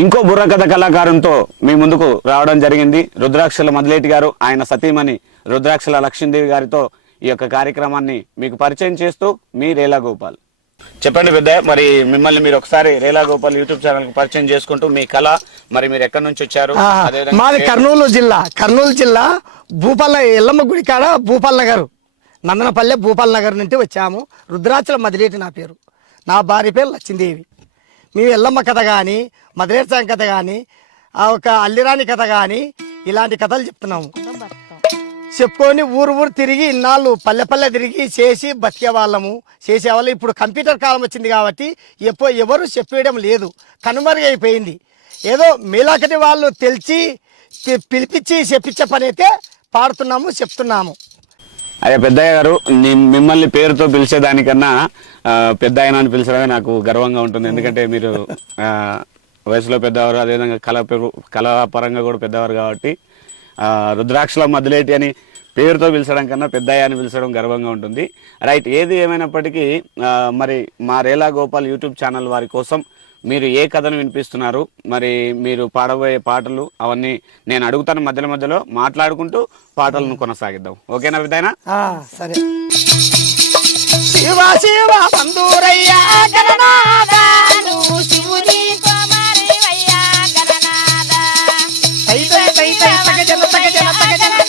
ఇంకో బుర్రకథ కళాకారంతో మీ ముందుకు రావడం జరిగింది. రుద్రాక్షల మదిలేటి గారు ఆయన సతీమణి రుద్రాక్షల లక్ష్మీదేవి గారితో ఈ యొక్క కార్యక్రమాన్ని మీకు పరిచయం చేస్తూ మీ రేలా గోపాల్. చెప్పండి పెద్ద మరి మిమ్మల్ని మీరు ఒకసారి రేలా గోపాల్ యూట్యూబ్ ఛానల్ పరిచయం చేసుకుంటూ మీ కళ మరి మీరు ఎక్కడి నుంచి వచ్చారు? మాది కర్నూలు జిల్లా కర్నూలు జిల్లా భూపాల ఎల్లమ్మ గుడి కాడ భూపాల్ నగర్. నందనపల్లె భూపాల్ నగర్ నుండి వచ్చాము. రుద్రాచల మదిలేటి నా పేరు. నా భార్య పేరు లక్ష్మీదేవి. మేము ఎల్లమ్మ కథ కానీ మదిలేటి కథ కానీ ఆ ఒక అల్లిరాని కథ కానీ ఇలాంటి కథలు చెప్తున్నాము. చెప్పుకొని ఊరు ఊరు తిరిగి ఇన్నాళ్ళు పల్లె పల్లె తిరిగి చేసి బతికేవాళ్ళము చేసేవాళ్ళు ఇప్పుడు కంప్యూటర్ కాలం వచ్చింది కాబట్టి ఎప్పు ఎవరు చెప్పేయడం లేదు. కనుమరుగైపోయింది. ఏదో మీలాకటి వాళ్ళు తెలిసి పిలిపించి చెప్పించే పని అయితే పాడుతున్నాము చెప్తున్నాము. అదే పెద్దయ్య గారు మిమ్మల్ని పేరుతో పిలిచేదానికన్నా పెద్ద ఆయన అని పిలిచడమే నాకు గర్వంగా ఉంటుంది. ఎందుకంటే మీరు వయసులో పెద్దవారు అదేవిధంగా కళ కళాపరంగా కూడా పెద్దవారు కాబట్టి రుద్రాక్షల మదిలేటి అని పేరుతో పిలిచడం కన్నా పెద్దయ్య అని పిలిచడం గర్వంగా ఉంటుంది. రైట్ ఏది ఏమైనప్పటికీ మరి మా రేలా గోపాల్ యూట్యూబ్ ఛానల్ వారి కోసం మీరు ఏ కథను వినిపిస్తున్నారు మరి మీరు పాడబోయే పాటలు అవన్నీ నేను అడుగుతాను మధ్యలో మధ్యలో మాట్లాడుకుంటూ పాటలను కొనసాగిద్దాం. ఓకేనా విధాయన? ఆ, సరే. శివ శివ బంధురయ్యా గణనాథ. నువ్వు శివుని గణనాథ. తై తై తై గణనాథ,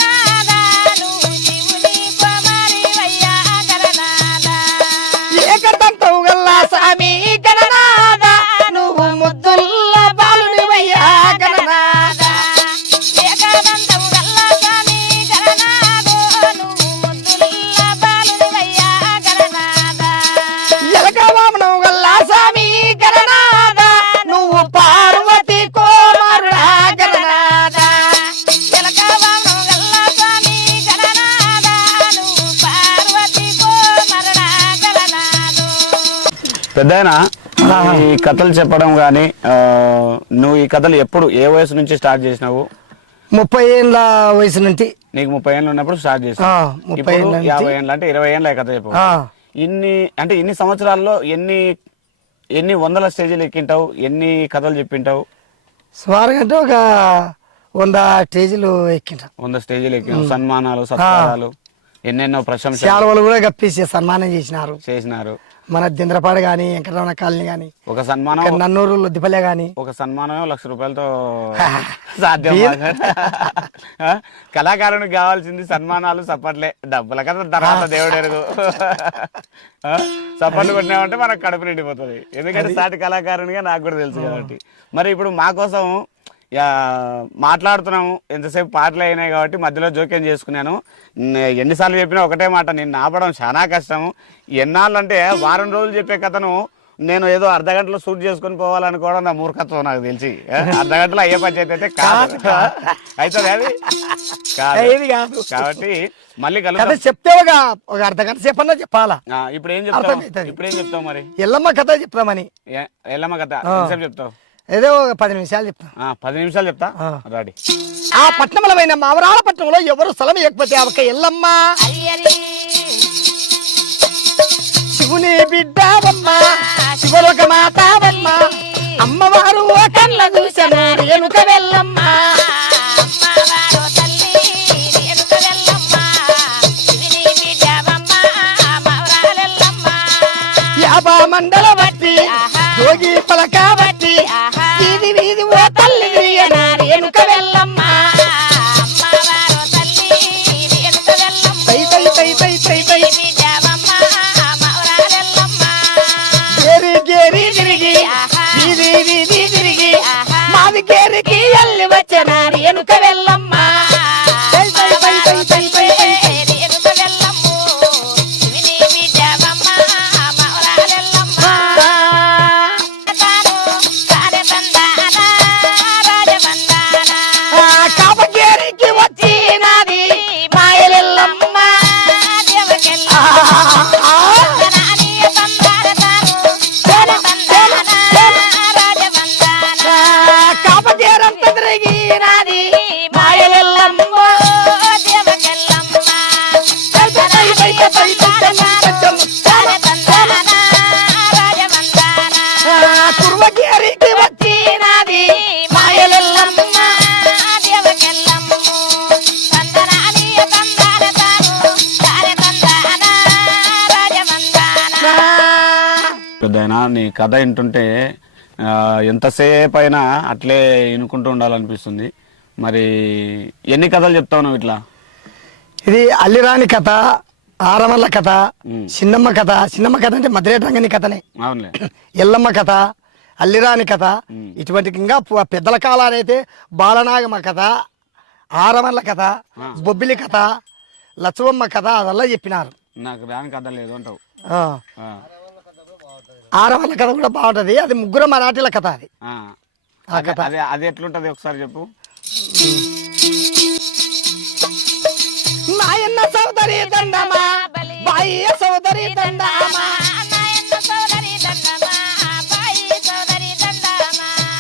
పెద్దాయన ఈ కథలు చెప్పడం కానీ నువ్వు ఈ కథలు ఎప్పుడు ఏ వయసు నుంచి స్టార్ట్ చేసినావు? ముప్పై ఏళ్ళ వయసు నుండి నీకు ముప్పై ఏళ్ళు ఉన్నప్పుడు స్టార్ట్ చేసినావు. నుంచి. యాభై ఏళ్ళు అంటే ఇరవై ఏళ్ళ కథ చెప్పు. ఇన్ని అంటే ఇన్ని సంవత్సరాల్లో ఎన్ని ఎన్ని వందల స్టేజీలు ఎక్కింటావు? ఎన్ని కథలు చెప్పింటావు? సుమారుగా అంటే ఒక వంద స్టేజీలు ఎక్కింటాం. వంద స్టేజీలు ఎక్కినావు. సన్మానాలు సత్కారాలు ఎన్నెన్నో ప్రశంసలు. కూడా కప్పేసి సన్మానం చేసినారు. చేసినారు. మన దింద్రపాడు కానీ వెంకటరమణ కాలనీ కానీ ఒక సన్మానం నన్నూరు లొద్దిపల్లె కానీ ఒక సన్మానమే లక్ష రూపాయలతో సాధ్యం? కళాకారునికి కావాల్సింది సన్మానాలు సప్పట్లే. డబ్బుల కదా తర్వాత దేవుడు ఎరుగు? సప్పట్లు కొట్టినామంటే మనకు కడుపు నిండిపోతుంది. ఎందుకంటే సాటి కళాకారునిగా నాకు కూడా తెలుసు కాబట్టి. మరి ఇప్పుడు మా కోసం మాట్లాడుతున్నాము. ఎంతసేపు పాటలు అయినాయి కాబట్టి మధ్యలో జోక్యం చేసుకున్నాను. ఎన్నిసార్లు చెప్పినా ఒకటే మాట నేను ఆపడం చాలా కష్టము. ఎన్నాళ్ళు అంటే వారం రోజులు చెప్పే కథను నేను ఏదో అర్ధ గంటలో షూట్ చేసుకొని పోవాలనుకోవడం నా మూర్ఖత్వం నాకు తెలిసి? అర్ధ గంటలో అయ్యే పంచాయతీ అయితే కాదు. అవుతుంది అది? కాదు. కాబట్టి మళ్ళీ కథ చెప్తే ఒక అర్ధ గంట సేపన్నా చెప్పాలా? ఇప్పుడు ఏం చెప్తావు. ఇప్పుడు ఏం చెప్తావు మరి? ఎల్లమ్మ కథ చెప్తామని ఎల్లమ్మ కథ. చెప్తావు? ఏదో ఒక పది నిమిషాలు చెప్తాం. ఆ, పది నిమిషాలు చెప్తా? ఆ. రాడి. ఆ పట్టణములమైన మావరాల పట్టణంలో ఎవరు స్థలం ఇవ్వకపోతే ఒక ఎల్లమ్మ? శివుని బిడ్డవమ్మ శివలోక మాతావమ్మ అమ్మవారు ఓ కళ్ళ చూసెను రేణుక వెళ్ళమ్మ. నీ కథ వింటుంటే ఎంతసేపు అయినా అట్లే వినుకుంటూ ఉండాలనిపిస్తుంది. మరి ఎన్ని కథలు చెప్తావు నువ్వు ఇట్లా? ఇది అల్లిరాని కథ ఆరమల్ల కథ. చిన్నమ్మ కథ. చిన్నమ్మ కథ అంటే మధురేటంగని కథనే. అవునులే. ఎల్లమ్మ కథ అల్లిరాని కథ. ఇటువంటి ఇంకా పెద్దల కాలానైతే బాలనాగమ్మ కథ ఆరమల్ల కథ బొబ్బిలి కథ లచ్చవమ్మ కథ అదల్లా చెప్పినారు. నాకు రాని కథ లేదు అంటావు. ఆ. ఆ, ఆరమల్ల కథ కూడా బాగుంటది అది ముగ్గురు మరాఠీల కథ అది ఆ. ఆ అదే- అదే ఎట్లుంటది ఒకసారి చెప్పు నాయన్న సోదరి దండమా బాయి సోదరి దండమా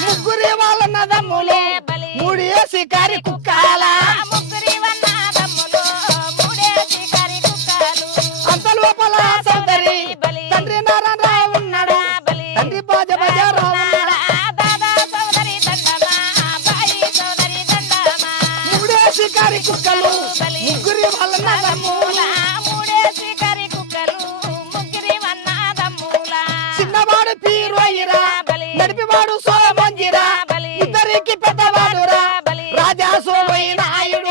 ముగ్గురి వాళ్ళ నదమ్ములు మూడి శికారి ఇద్దరికి పెద్దవాడురా. రాజా సోమయ్య నాయుడు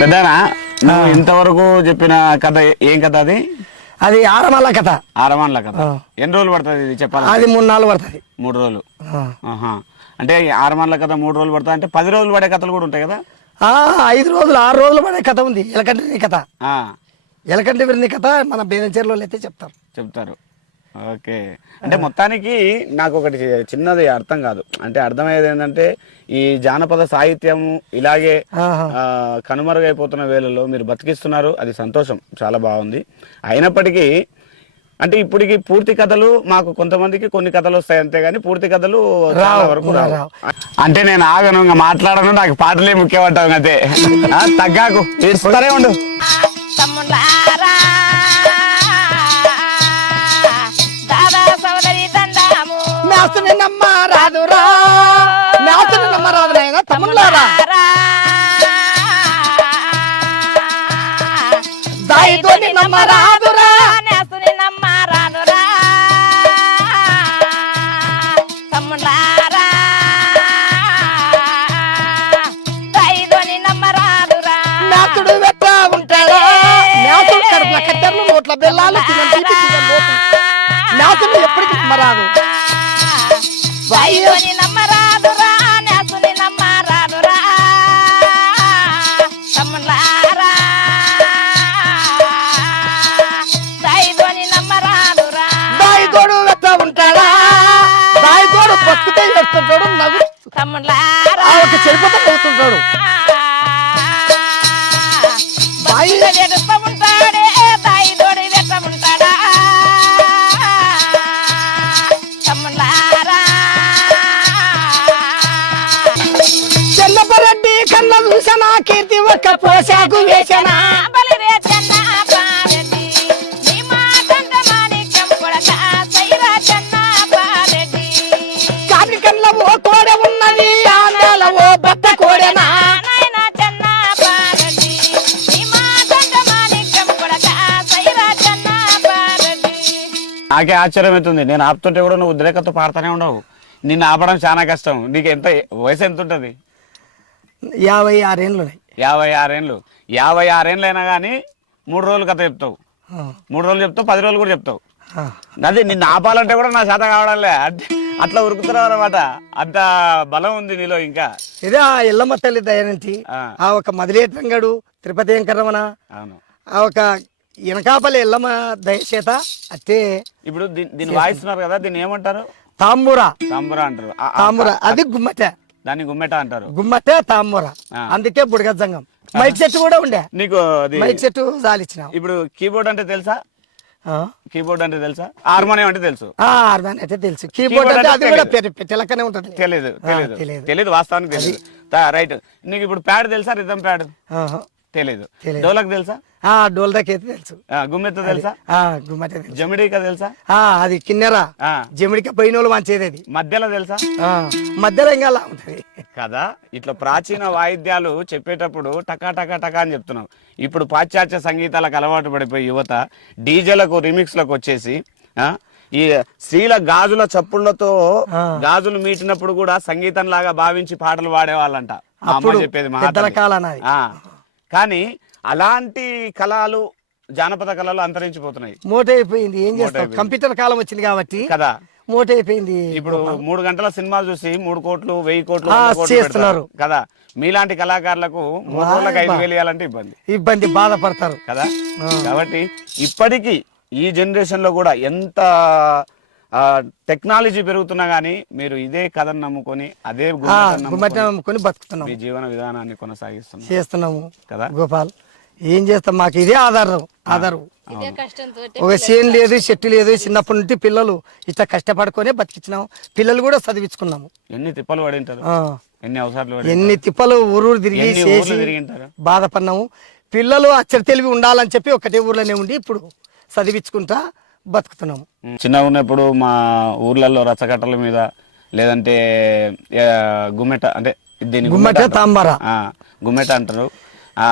పెద్దనా? నువ్వు ఇంతవరకు చెప్పిన కథ ఏం కథ అది? అది ఆరమల్ల కథ. ఆరమాన్ల కథ. ఎన్ని రోజులు పడుతుంది ఇది చెప్పాలి అది మూడు నాలుగు పడుతుంది. మూడు రోజులు. ఆహా. అంటే ఈ ఆరమాన్ల కథ మూడు రోజులు పడుతుంది. అంటే పది రోజులు పడే కథలు కూడా ఉంటాయి కదా? ఆ, ఐదు రోజులు ఆరు రోజులు పడే కథ ఉంది. ఎలకంటి కథ. ఆ, ఎలకంటి విరిని కథ మన బేదంచేరులో అయితే చెప్తారు. చెప్తారు. ఓకే. అంటే మొత్తానికి నాకు ఒకటి చిన్నది అర్థం కాదు. అంటే అర్థమయ్యేది ఏంటంటే ఈ జానపద సాహిత్యం ఇలాగే కనుమరుగైపోతున్న వేళల్లో మీరు బతికిస్తున్నారు. అది సంతోషం. చాలా బాగుంది. అయినప్పటికీ అంటే ఇప్పటికి పూర్తి కథలు మాకు కొంతమందికి కొన్ని కథలు వస్తాయి అంతే కానీ పూర్తి కథలు వరకు అంటే నేను ఆగను ఇంకా మాట్లాడను నాకు పాటలే ముఖ్యమంటాం అంతే. తగ్గాకు. ఉండు. తమ్ముళ్ళారా? దాదా సోదరి దండాము మేస్తుని నమ్మ రాదురా మేస్తుని నమ్మ రాదు నాయన తమ్ముళ్ళారా? దాయితోని నమ్మ రాదురా లోపు మేస్తుడు ఎప్పటికీ నమ్మ రాదు వాయుని నమ్మరాదురా నేసుని నమ్మరాదురా. తమ్ముళ్ళారా. దైవని నమ్మరాదురా. దాయితోడు వెట్ట ఉంటాడా? దాయితోడు బతుకుతే ఎడుతుంటాడు నవ్వు. తమ్ముళ్ళారా. ఆ ఒక చెరుపుతో నవ్వుతుంటాడు బాయి నాయన చెన్న పారెడ్డి నీ మాటంట మాణిక్యం కొడక సైరా చెన్న పారెడ్డి నాకే ఆశ్చర్యం అవుతుంది నేను ఆపుతుంటే కూడా నువ్వు ఉద్రేకతో పాడుతూనే ఉండవు. నిన్ను ఆపడం చాలా కష్టం. నీకు ఎంత వయసు ఎంత ఉంటుంది యాభై ఆరేళ్ళు ఉన్నాయి యాభై ఆరేళ్ళు యాభై ఆరేళ్ళు అయినా కానీ మూడు రోజులు కథ చెప్తావు. మూడు రోజులు చెప్తావు పది రోజులు కూడా చెప్తావు. అదే నిన్ను ఆపాలంటే కూడా నా శాత కావడంలే. అంటే అట్లా ఉరుకుతున్నావు అనమాట అంత బలం ఉంది నీలో ఇంకా. ఇదే ఆ ఎల్లమ్మ తల్లి దయనంటి ఆ. ఆ ఒక మదిలేటంగడు తిరుపతి వెంకరమణ అవును. ఆ ఒక వెనకాపల్లి ఎల్లమ్మ దయ చేత అట్టే ఇప్పుడు దీన్ని వాయిస్తున్నారు కదా దీన్ని ఏమంటారు? తాంబూర. తాంబురా అంటారు. తాంబూర. అది గుమ్మట. దాన్ని గుమ్మెట అంటారు. గుమ్మటే తాంబూర. ఆ. అందుకే బుడగజంగం మైక్ చెట్టు కూడా ఉండే. నీకు అది మైక్ చెట్టు జాలిచ్చినాం ఇప్పుడు కీబోర్డ్ అంటే తెలుసా? ఆ. కీబోర్డ్ అంటే తెలుసా? హార్మోనియం అంటే తెలుసు. ఆ, అర్థం అయితే తెలుసు. కీబోర్డ్ అంటే అది కూడా తెలకనే ఉంటది. తెలియదు తెలియదు తెలియదు. వాస్తవానికి తెలియదు రైట్. నీకు ఇప్పుడు ప్యాడ్ తెలుసా? Rhythm pad. తెలియదు తెలియదు. డోలక్ తెలుసా? ఆ డోల్ దాకైతే తెలుసు. ఆ, గుమ్మెత్త తెలుసా? ఆ గుమ్మటే తెలుసు. జమిడిక తెలుసా? ఆ అది కిన్నెరా. ఆ, జమిడికి పోయిన వాళ్ళు మంచిది అది. మధ్యలో తెలుసా? ఆ, మధ్యలో ఇంకా అలా ఉంటది. కదా ఇట్లా ప్రాచీన వాయిద్యాలు చెప్పేటప్పుడు టకా టకా టకా అని చెప్తున్నాం. ఇప్పుడు పాశ్చాత్య సంగీతాలకు అలవాటు పడిపోయి యువత డీజేలకు రిమిక్స్లకు వచ్చేసి ఆ, ఈ స్త్రీల గాజుల చప్పుళ్ళతో గాజులు మీటినప్పుడు కూడా సంగీతం లాగా భావించి పాటలు పాడేవాళ్ళంట. మా అమ్మ అప్పుడు చెప్పేది మా పెద్దల. కాలం. ఆ, కానీ అలాంటి కళలు జానపద కళలు అంతరించిపోతున్నాయి. మోట అయిపోయింది ఏం చేస్తాం. కంప్యూటర్ కాలం వచ్చింది కాబట్టి కదా. మోట అయిపోయింది ఇప్పుడు మూడు గంటల సినిమాలు చూసి మూడు కోట్లు వెయ్యి కోట్లు చేస్తున్నారు. కదా. మీలాంటి కళాకారులకు మూడు రోజులకు ఐదు వేలు ఇవ్వాలంటే ఇబ్బంది. ఇబ్బంది బాధపడతారు. కదా. కాబట్టి ఇప్పటికీ ఈ జనరేషన్లో కూడా ఎంత టెక్నాలజీ పెరుగుతున్నా గానీ మీరు ఇదే కథను నమ్ముకొని అదే నమ్ముకొని బతుకుతున్నాం. మీ జీవన విధానాన్ని కొనసాగిస్తున్నారు చేస్తున్నాము కదా? గోపాల్. ఏం చేస్తాం? మాకు ఇదే ఆధారం ఆధారం. ఒక చేను లేదు చెట్టు లేదు చిన్నప్పటి నుండి పిల్లలు ఇట్లా కష్టపడుకొనే బతికించినాము పిల్లలు కూడా చదివించుకున్నాము. ఎన్ని తిప్పలు పడింటారు? ఆ. ఎన్ని అవసరాలు ఎన్ని తిప్పలు ఊరూరు తిరిగి చేసి బాధపడినాము. పిల్లలు అచ్చర తెలివి ఉండాలని చెప్పి ఒకటే ఊర్లోనే ఉండి ఇప్పుడు చదివించుకుంటా బతుకుతున్నాము. చిన్నగా ఉన్నప్పుడు మా ఊర్లలో రచ్చకట్టల మీద లేదంటే గుమ్మెట అంటే దీన్ని గుమ్మట. తాంబార. గుమ్మెట అంటారు. ఆ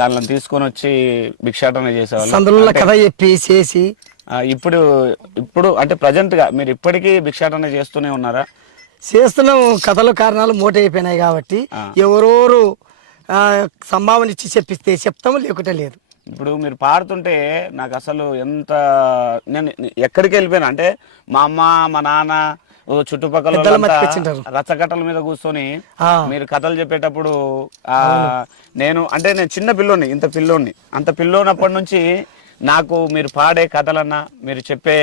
దానిలో తీసుకొని వచ్చి భిక్షాటన చేసేవాళ్ళు. కథ చెప్పి చేసి. ఇప్పుడు ఇప్పుడు అంటే ప్రజెంట్గా మీరు ఇప్పటికీ భిక్షాటన చేస్తూనే ఉన్నారా? చేస్తున్నాం కథలు కారణాలు మూట అయిపోయినాయి కాబట్టి. ఎవరెవరు సంభావన ఇచ్చి చెప్పిస్తే చెప్తాము లేకుంటే లేదు. ఇప్పుడు మీరు పాడుతుంటే నాకు అసలు ఎంత నేను ఎక్కడికి వెళ్ళిపోయినా అంటే మా అమ్మ మా నాన్న చుట్టుపక్కల. రచ్చగట్టల మీద కూర్చొని. మీరు కథలు చెప్పేటప్పుడు ఆ నేను అంటే నేను చిన్న పిల్లోని ఇంత పిల్లోని అంత పిల్లోనప్పటి నుంచి నాకు మీరు పాడే కథలన్నా మీరు చెప్పే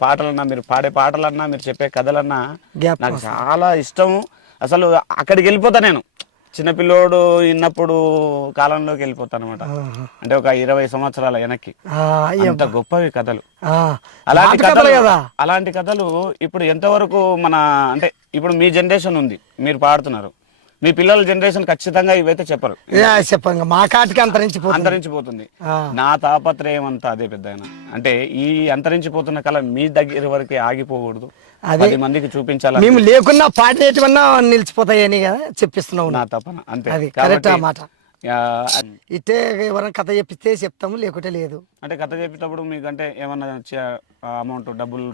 పాటలన్నా మీరు పాడే పాటలన్నా మీరు చెప్పే కథలన్నా నాకు చాలా ఇష్టం అసలు అక్కడికి వెళ్ళిపోతా నేను. చిన్న పిల్లోడు విన్నప్పుడు కాలంలోకి వెళ్ళిపోతాను అనమాట అంటే ఒక ఇరవై సంవత్సరాల వెనక్కి. అంత గొప్పవి కథలు. అలాంటి కథలు కథలు కదా. అలాంటి కథలు ఇప్పుడు ఎంతవరకు మన అంటే ఇప్పుడు మీ జనరేషన్ ఉంది. మీరు పాడుతున్నారు. మీ పిల్లల జనరేషన్ ఖచ్చితంగా ఇవైతే చెప్పరు. ఏ, చెప్పంగా మా కాటికి అంతరించిపోతుంది. అంతరించిపోతుంది. నా తాపత్రయం అంతా అదే పెద్ద అంటే ఈ అంతరించిపోతున్న కళ మీ దగ్గర వరకే ఆగిపోకూడదు. అదే. పది మందికి చూపించాలని. మేము లేకున్నా పాటేటివన్నా నిలిచిపోతాయని కదా చెప్పిస్తున్నావు నా తపన అంతే. అది కరెక్ట్ మాట. ఇట్టే ఎవరైనా కథ చెప్పిస్తే చెప్తాము లేకుంటే లేదు. అంటే కథ చెప్పేటప్పుడు మీకు అంటే ఏమన్నా అమౌంట్ డబ్బులు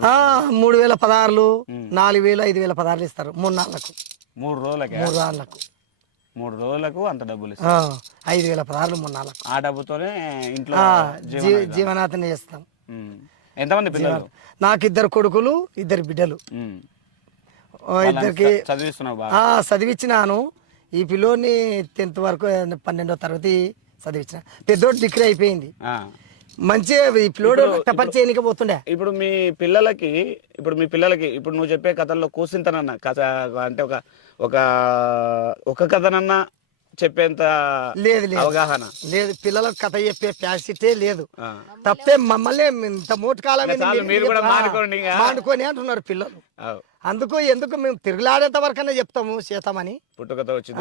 మూడు వేల పదహారులు నాలుగు వేలు ఐదు వేల పదహారులు ఇస్తారు. మూడు నాళ్ళకు మూడు రోజులకే. మూడు మూడు రోజులకు అంత డబ్బులు ఐదు వేల పదహారులు మూడు నాళ్ళకు. ఆ డబ్బుతోనే ఇంట్లో జీ-. జీవనాథం చేస్తాం. ఉమ్. ఎంతమంది పిల్లలు? నాకు ఇద్దరు కొడుకులు ఇద్దరు బిడ్డలు. ఉమ్. ఇద్దరికి చ- చదివిస్తున్నావు బాగా. ఆ, చదివించినాను ఈ పిల్లోని టెన్త్ వరకు పన్నెండో తరగతి చదివించిన పెద్దోడు డిగ్రీ అయిపోయింది. ఆ. రక్తపరిచే ఎన్నిక పోతుండే. ఇప్పుడు మీ పిల్లలకి ఇప్పుడు మీ పిల్లలకి ఇప్పుడు నువ్వు చెప్పే కథల్లో కూసింతనన్నా కథ అంటే ఒక ఒక ఒక కథనన్నా చెప్పేంత లేదు లేదు. అవగాహన? లేదు పిల్లలకు కథ చెప్పే ప్యాసిటే లేదు. ఆ. తప్పితే మమ్మల్ని ఇంత మూట కాలం. మానుకొని అంటున్నారు పిల్లలు. అందుకు ఎందుకు మేము తిరుగులాడేంత వరకనే చెప్తాము చేతామని పుట్టుకతో వచ్చింది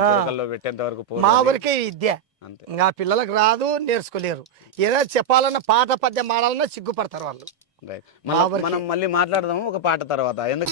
పెట్టేంత వరకు మా. వరకే విద్య. ఇంకా పిల్లలకు రాదు నేర్చుకోలేరు. ఏదైనా చెప్పాలన్నా పాట పద్యం ఆడాలన్నా సిగ్గుపడతారు వాళ్ళు. రైట్. మనం మళ్ళీ మాట్లాడదాము ఒక పాట తర్వాత. ఎందుకు?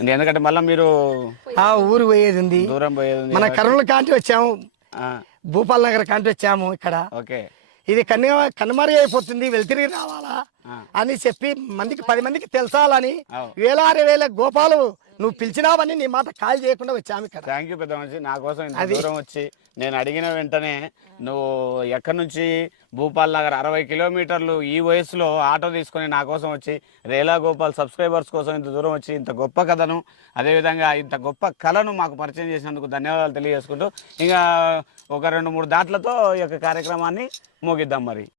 ఎందుకంటే మళ్ళీ మీరు ఆ ఊరు పోయేది ఉంది. దూరం పోయేది ఉంది మన కర్నూలు కాంటి వచ్చాము. భూపాల్ నగర్ కాంటి వచ్చాము ఇక్కడ. ఓకే. ఇది కన్ను కనుమరుగు అయిపోతుంది వెళ్తిరిగి రావాలా. అని చెప్పి మందికి పది మందికి తెలసాలని. వేలాది వేల గోపాలు నువ్వు పిలిచినావని నీ మాట కాల్ చేయకుండా వచ్చాము ఇక్కడ. థ్యాంక్ యూ పెద్ద మనిషి నా కోసం ఇంత దూరం వచ్చి నేను అడిగిన వెంటనే నువ్వు ఎక్కడి నుంచి భూపాల్ నగర్ అరవై కిలోమీటర్లు ఈ వయసులో ఆటో తీసుకొని నా కోసం వచ్చి రేలా గోపాల్ సబ్స్క్రైబర్స్ కోసం ఇంత దూరం వచ్చి ఇంత గొప్ప కథను అదేవిధంగా ఇంత గొప్ప కళను మాకు పరిచయం చేసినందుకు ధన్యవాదాలు తెలియజేసుకుంటూ ఇంకా ఒక రెండు మూడు దాట్లతో ఈ యొక్క కార్యక్రమాన్ని ముగిద్దాం మరి.